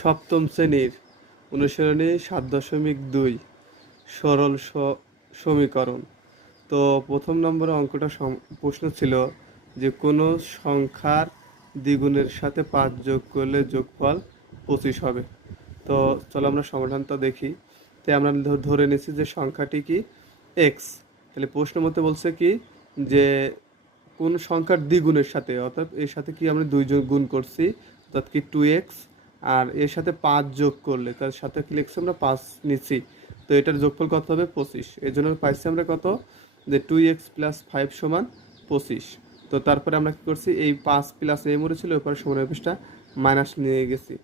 সপ্তম শ্রেণীর অনুশীলনী 7.2 সরল সমীকরণ। তো প্রথম নম্বরে অঙ্কটা প্রশ্ন ছিল যে কোনো সংখ্যার দ্বিগুণের সাথে 5 যোগ করলে যোগফল 25 হবে। তো চলো আমরা সমাধানটা দেখি। তাই আমরা ধরে নিচ্ছি যে সংখ্যাটি কি এক্স। তাহলে প্রশ্ন মতে বলছে কি যে কোন সংখ্যার দ্বিগুণের সাথে, অর্থাৎ এর সাথে কি আমরা 2 গুণ করছি, অর্থাৎ কি 2x, আর এর সাথে 5 যোগ করলে তার সাথে কি লিখছি আমরা 5 নিচ্ছি। তো এটার যোগফল কত হবে 25। এর জন্য পাইছি আমরা কত, যে 2x + 5 = 25। তো তারপরে আমরা কি করছি, এই 5 প্লাস এই মোড়ে ছিল, ওপরে সমান অফিসটা মাইনাস নিয়ে গেছি।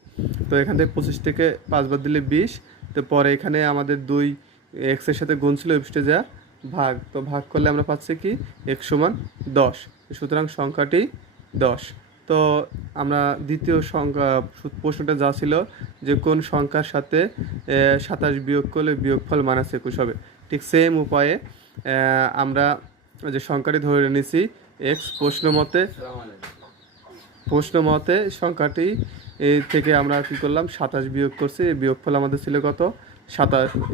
তো এখান থেকে 25 থেকে 5 বাদ দিলে 20। তো পরে এখানে আমাদের 2x এর সাথে গুণ ছিল, অফিসটা যা ভাগ, তো ভাগ করলে আমরা পাচ্ছি কি x = 10। সুতরাং সংখ্যাটি 10। তো আমরা দ্বিতীয় সংখ্যা প্রশ্নটা যা ছিল যে কোন সংখ্যার সাথে 27 বিয়োগ করলে বিয়োগফল -21 হবে, ঠিক সেম উপায়ে আমরা যে সংখ্যাটি ধরে নিছি x। প্রশ্ন মতে সংখ্যাটি থেকে আমরা কী করলাম, 27 বিয়োগ করছি, বিয়োগফল আমাদের ছিল কত,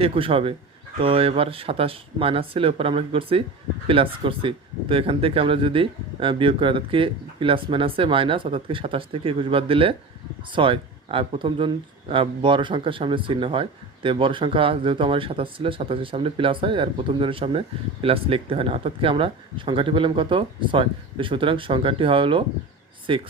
21 হবে। তো এবার 27 মাইনাস ছিল, এরপর আমরা কী করছি, প্লাস করছি। তো এখান থেকে আমরা যদি বিয়োগ করি, অর্থাৎ কি প্লাস মাইনাসে মাইনাস, অর্থাৎ কি 27 থেকে 21 বাদ দিলে 6। আর প্রথমজন বড় সংখ্যার সামনে চিহ্ন হয়, তো বড় সংখ্যা যেহেতু আমার 27 ছিল, 27-এর সামনে প্লাস হয়, আর প্রথমজনের সামনে প্লাস লিখতে হয় না, অর্থাৎ কি আমরা সংখ্যাটি পেলাম কত, 6। তো সুতরাং সংখ্যাটি হলো 6।